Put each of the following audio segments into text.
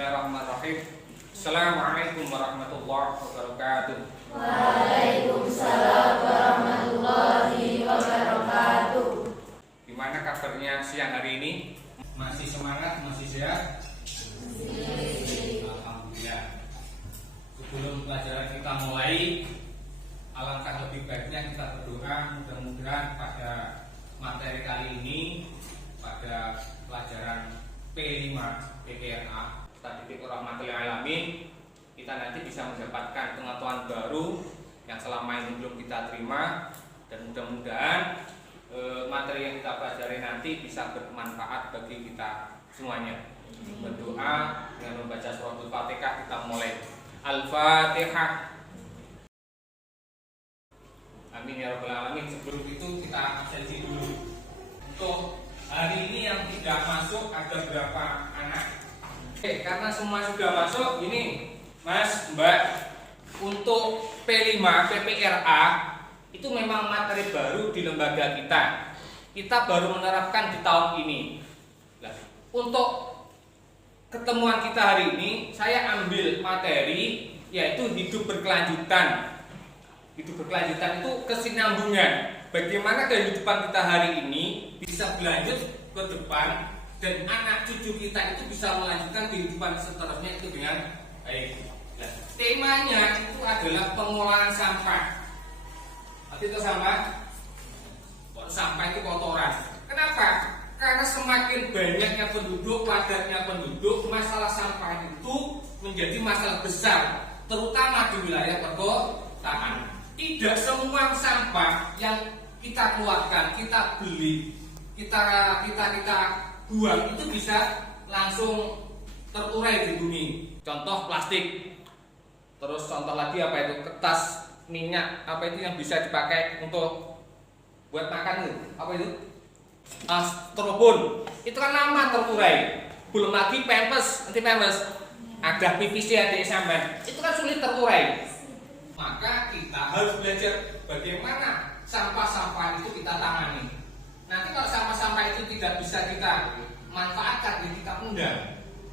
Bismillahirrahmanirrahim. Assalamualaikum warahmatullahi wabarakatuh. Waalaikumsalam warahmatullahi wabarakatuh. Gimana kabarnya siang hari ini? Masih semangat, masih sehat? Alhamdulillah. Sebelum pelajaran kita mulai, alangkah lebih baiknya kita berdoa mudah-mudahan pada materi kali ini, pada pelajaran P5 PPRA Statistik Rahmatil Alamin, kita nanti bisa mendapatkan pengetahuan baru yang selama ini belum kita terima, dan mudah-mudahan materi yang kita pelajari nanti bisa bermanfaat bagi kita semuanya. Berdoa dengan membaca suratul Fatihah. Kita mulai. Al-Fatihah. Amin ya rabbal alamin. Sebelum itu kita absensi dulu. Untuk hari ini yang tidak masuk ada berapa anak? Oke, karena semua sudah masuk, ini Mas, Mbak, untuk P5 PPRA itu memang materi baru di lembaga kita. Kita baru menerapkan di tahun ini. Nah, untuk ketemuan kita hari ini, saya ambil materi yaitu hidup berkelanjutan. Hidup berkelanjutan itu kesinambungan. Bagaimana kehidupan kita hari ini bisa berlanjut ke depan dan anak cucu kita itu bisa melanjutkan kehidupan seterusnya itu dengan baik. Nah, temanya itu adalah pengolahan sampah. Arti itu sampah? Sampah itu kotoran. Kenapa? Karena semakin banyaknya penduduk, padatnya penduduk, masalah sampah itu menjadi masalah besar, terutama di wilayah perkotaan. Tidak semua sampah yang kita keluarkan, kita beli, kita buang itu bisa langsung terurai di bumi. Contoh plastik. Terus contoh lagi apa itu? Kertas, minyak, apa itu yang bisa dipakai untuk buat makan itu? Apa itu? Styrofoam. Itu kan lama terurai. Belum lagi pampers, ada PVC, ada semen. Itu kan sulit terurai. Maka kita harus belajar bagaimana sampah-sampah itu kita tangani. Nanti kalau sampah-sampah itu tidak bisa kita manfaatkan, ya kita undang.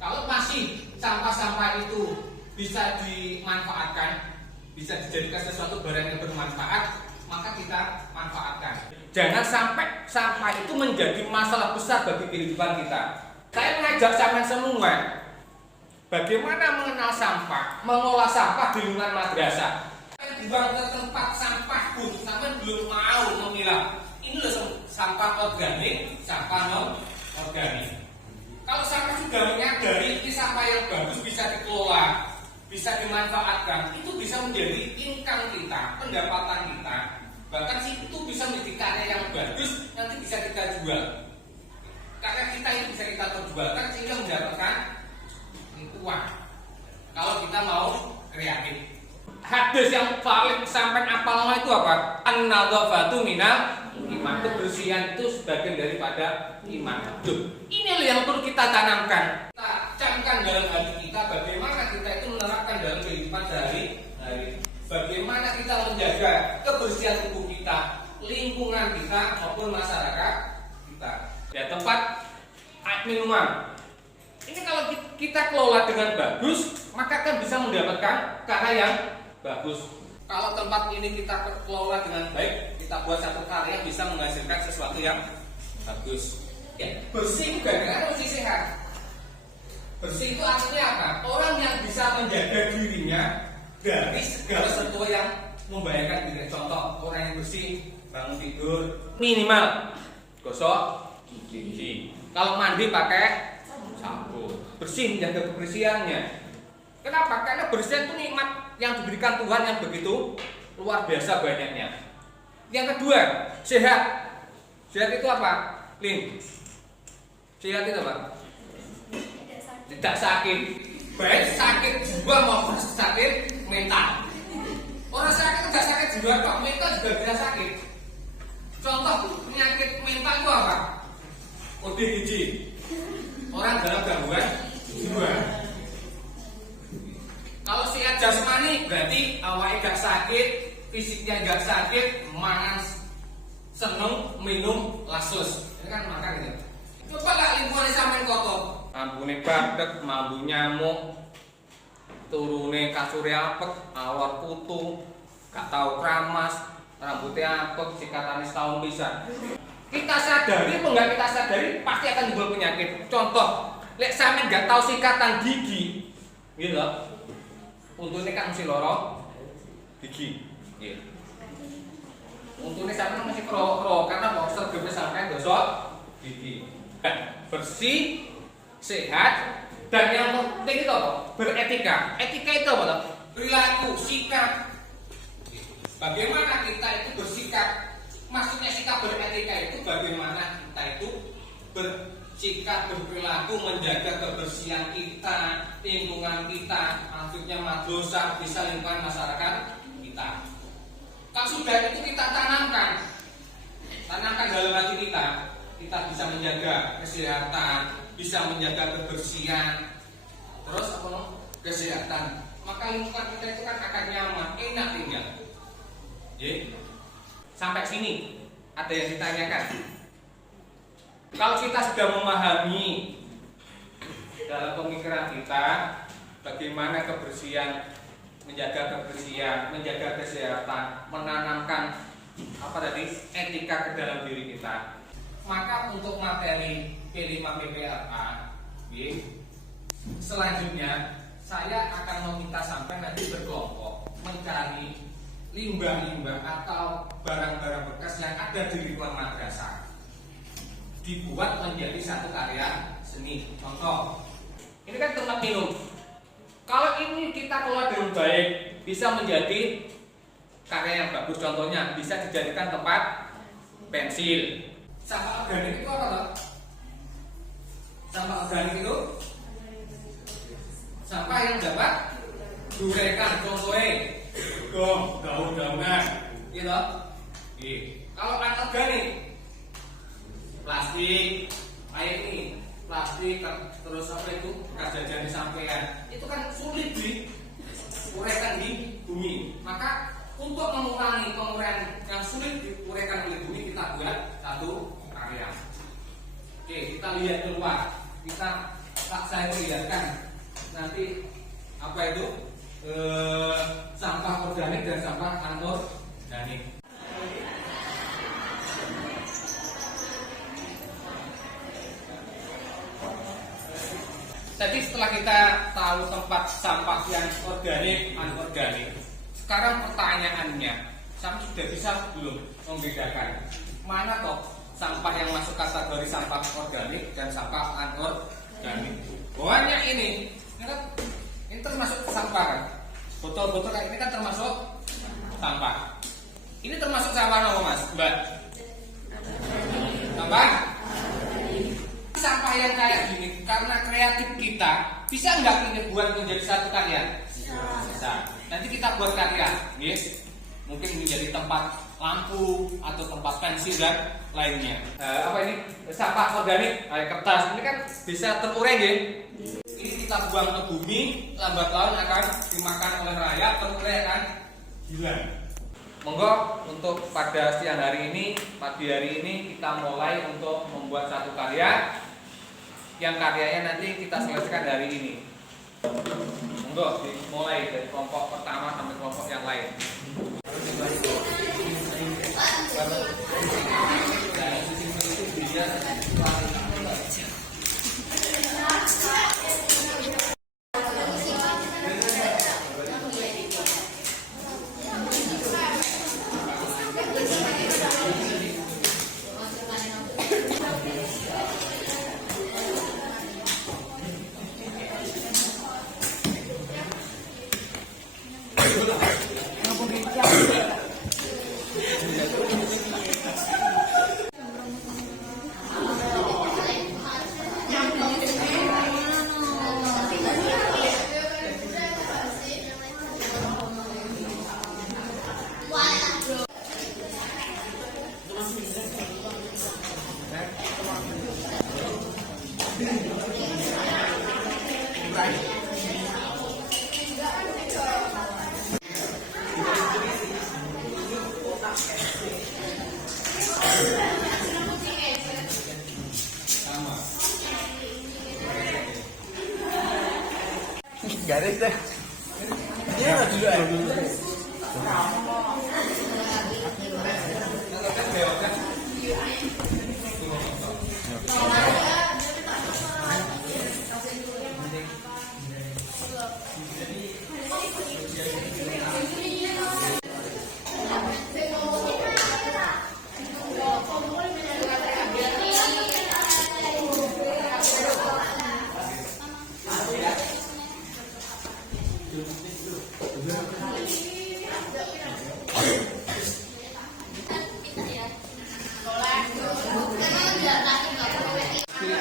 Kalau masih sampah-sampah itu bisa dimanfaatkan, bisa dijadikan sesuatu barang yang bermanfaat, maka kita manfaatkan. Jangan sampai sampah itu menjadi masalah besar bagi kehidupan kita. Saya mengajak sampean semua bagaimana mengenal sampah, mengolah sampah di lingkungan madrasah. Dibuang ke tempat sampah pun sampean belum mau memilah. Ini loh sampah organik, sampah non organik. Kalau sampah sudah menyadari ini sampah yang bagus bisa dikelola, bisa dimanfaatkan, itu bisa menjadi income kita, pendapatan kita. Bahkan itu bisa menjadi karya yang bagus, nanti bisa kita jual. Karya kita itu bisa kita perjualkan sehingga mendapatkan uang. Kalau kita mau kreatif. Hadis yang paling sampai apal itu apa? An-nadzafatu minal iman. Kebersihan itu sebagian daripada iman. Ini yang perlu kita tanamkan. Kita camkan dalam hati kita bagaimana kita itu menerapkan dalam kehidupan sehari-hari. Bagaimana kita menjaga kebersihan tubuh kita, lingkungan kita maupun masyarakat kita. Ya, tempat minuman. Ini kalau kita kelola dengan bagus, maka akan bisa mendapatkan karya yang bagus. Kalau tempat ini kita kelola dengan baik, kita buat satu karya bisa menghasilkan sesuatu yang bagus. Ya, bersih juga kan mesti sehat. Bersih itu artinya apa? Orang yang bisa menjaga dirinya dari segala sesuatu yang membahayakan diri. Contoh, orang yang bersih bangun tidur minimal gosok gigi. Kalau mandi pakai sabun. Bersih, menjaga kebersihannya. Kenapa? Karena bersih itu nikmat yang diberikan Tuhan yang begitu luar biasa banyaknya. Yang kedua, sehat. Sehat itu apa? Lin. Sehat itu apa? Tidak sakit. Baik sakit jiwa maupun sakit mental. Orang sakit tidak sakit jiwa kok, mental juga bisa sakit. Contoh penyakit mental itu apa? ODGJ. Orang dalam gangguan jiwa. Kalau sehat jasmani berarti awalnya gak sakit, fisiknya gak sakit, mangan seneng, minum lasus. Ini kan makan gitu. Coba lah lingkungan sampai kotor. ambune bathek, mambu nyamuk, turune kasure apek, awor putu, gak tau kramas, rambutnya apek, sikatane setahun pisan. Kita sadari atau enggak kita sadari pasti akan timbul penyakit. Contoh, lek sampe gak tau sikatan gigi, gitu loh. Untune kan mesti loro gigi. Nggih. Untune sampe mesti kro karena mau sergep sampai gosok gigi. Bersih, sehat, dan yang penting itu apa? Beretika. Etika itu apa? Perilaku, sikap. Bagaimana kita itu bersikap? Maksudnya sikap beretika itu bagaimana kita itu bersikap, berperilaku, menjaga kebersihan kita, lingkungan kita, maksudnya madrasah, bisa lingkungan masyarakat kita. Kalau sudah itu kita tanamkan dalam hati kita bisa menjaga kesehatan, bisa menjaga kebersihan, terus apa kesehatan. Maka lingkungan kita itu kan akan nyaman, enak tinggal. Sampai sini ada yang ditanyakan. Kalau kita sudah memahami dalam pemikiran kita bagaimana kebersihan, menjaga kebersihan, menjaga kesehatan, menanamkan etika ke dalam diri kita, maka untuk materi P5 PPLA selanjutnya saya akan meminta sampai nanti berkelompok mencari limbah-limbah atau barang-barang bekas yang ada di lingkungan madrasah, dibuat menjadi satu karya seni. Contoh, ini kan tempat minum. Kalau ini kita kelola dengan baik, bisa menjadi karya yang bagus. Contohnya bisa dijadikan tempat pensil. Sampah organik itu apa loh? Sampah organik itu sampah yang dapat diuraikan. Contohnya daun-daunan, gitu. Kalau anorganik, plastik, kayak ini, plastik, terus apa itu, bekas jajan di sampean, itu kan sulit diuraikan di bumi. Maka untuk mengurangi penguraian yang sulit diuraikan oleh bumi, kita buat satu karya. Kita lihat keluar, saya perlihatkan nanti apa itu sampah organik dan sampah anorganik. Tadi setelah kita tahu tempat sampah yang organik, anorganik, sekarang pertanyaannya, kami sudah bisa belum membedakan mana toh sampah yang masuk kategori sampah organik dan sampah anorganik? Banyak ini termasuk sampah kan? Botol-botol kayak ini kan termasuk sampah. Ini termasuk sampah apa mas? Mbak? Sampah? Sampah yang kayak gini karena kreatif kita bisa nggak ini buat menjadi satu karya? Bisa. Nanti kita buat karya, yes. Mungkin menjadi tempat lampu atau tempat pensil dan lainnya. Apa ini? Sampah organik, kertas. Ini kan bisa terurai ya. Ini kita buang ke bumi, lambat laun akan dimakan oleh rayap, terurai akan hilang. Monggo untuk pada siang hari ini, pagi hari ini kita mulai untuk membuat satu karya yang karyanya nanti kita selesaikan hari ini. Monggo dimulai dari kelompok pertama sampai kelompok yang lain. garis deh. Ya dulu aja.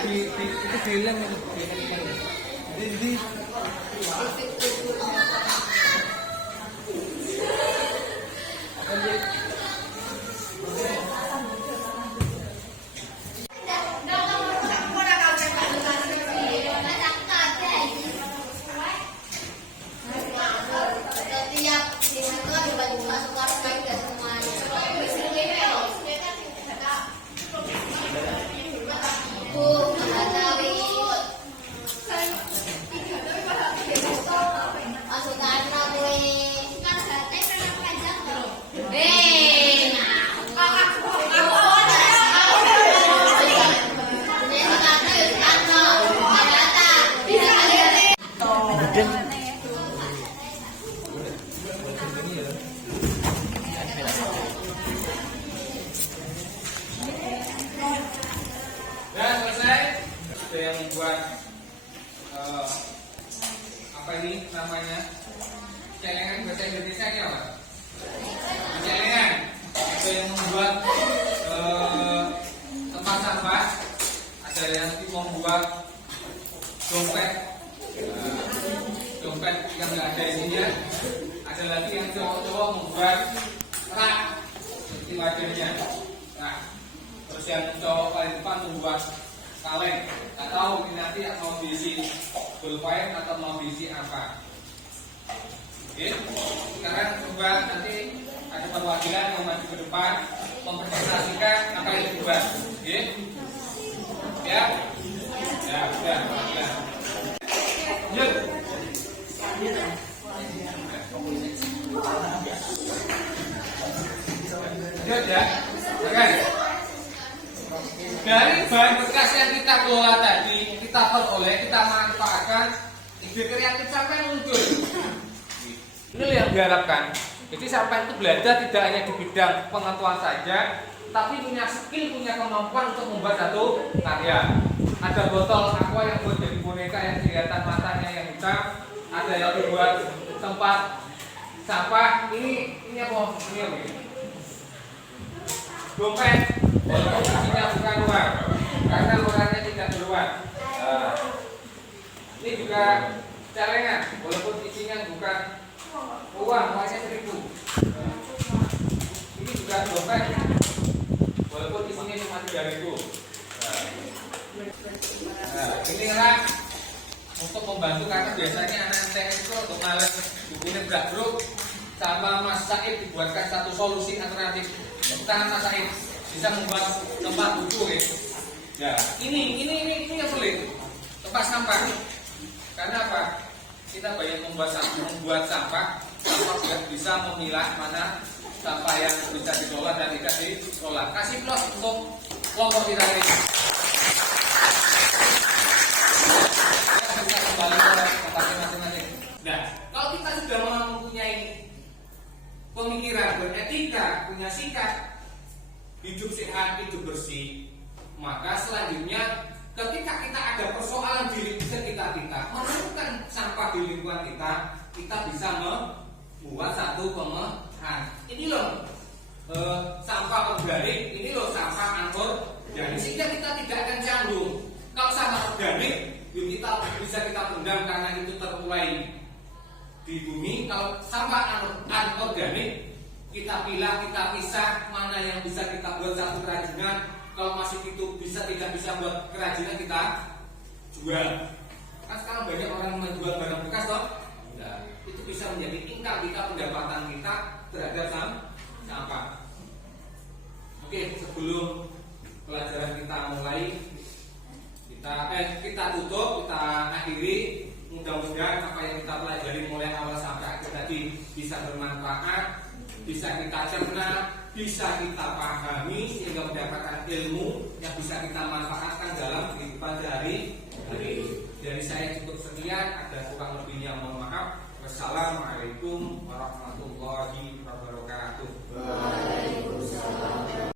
Itu film itu. Ini Dan selesai. Ada yang membuat apa ini namanya? Celengan bahasa Indonesia ini apa? Celengan. Ada yang membuat tempat sampah. Ada yang membuat dompet. Dompet yang nggak ada isinya. Ada lagi yang cowok-cowok membuat rak seperti wadahnya. Nah, terus yang cowok paling depan membuat kaleng. Tak tahu ini nanti mau diisi pulpen atau mau diisi apa. Oke, sekarang coba nanti ada perwakilan yang maju ke depan mempresentasikan apa yang dibuat. Oke, ya, ya, sudah, ya. Yuk. Yuk ya, oke. Dari bahan bekas yang kita kelola tadi, kita peroleh, kita manfaatkan, ide kreatif sampai muncul. Ini yang diharapkan. Jadi sampai itu belajar tidak hanya di bidang pengetahuan saja, tapi punya skill, punya kemampuan untuk membuat satu karya. Ada botol aqua yang buat jadi boneka yang kelihatan matanya yang hitam, ada yang dibuat tempat sampah. Ini apa? Ini apa? Dompet, walaupun isinya bukan uang, karena orangnya tidak beruang. Ini juga celengan, walaupun isinya bukan uang, uangnya 1.000. Ini juga dompet, walaupun isinya cuma 3.000. Ini rak untuk membantu karena biasanya anak MTN itu untuk males bukunya berat-berat. Sama Mas Said dibuatkan satu solusi alternatif. Tangan Mas Said bisa membuat tempat buku ya. Ini yang sulit. Tempat sampah. Karena apa? Kita banyak membuat sampah juga bisa memilah mana sampah yang bisa dikelola dan tidak dikelola. Kasih plus untuk kelompok kita ini. Kita bisa kembali ke tempatnya masing-masing. Nah, kalau kita sudah mempunyai pemikiran beretika, punya sikap hidup sehat, hidup bersih, maka selanjutnya ketika kita ada persoalan di sekitar kita, menemukan sampah di lingkungan kita, kita bisa membuat satu pemetaan. Ini loh sampah organik, ini loh sampah anorganik, sehingga kita tidak akan canggung. Kalau sampah organik, kita bisa kita pendam karena itu terurai di bumi. Kalau sampah anorganik, kita pilah, kita pisah, mana yang bisa kita buat satu kerajinan. Kalau masih itu tidak bisa buat kerajinan, kita jual. Kan sekarang banyak orang menjual barang bekas toh. Nah, itu bisa menjadi income kita, pendapatan kita terhadap sampah. Oke, sebelum pelajaran kita mulai, kita tutup, kita akhiri. Mudah-mudahan mudah-mudahan apa yang kita pelajari mulai awal sampai akhir tadi bisa bermanfaat, bisa kita cerna, bisa kita pahami sehingga mendapatkan ilmu yang bisa kita manfaatkan dalam kehidupan sehari-hari. Dari saya cukup sekian, ada kurang lebihnya mohon maaf. Wassalamualaikum warahmatullahi wabarakatuh.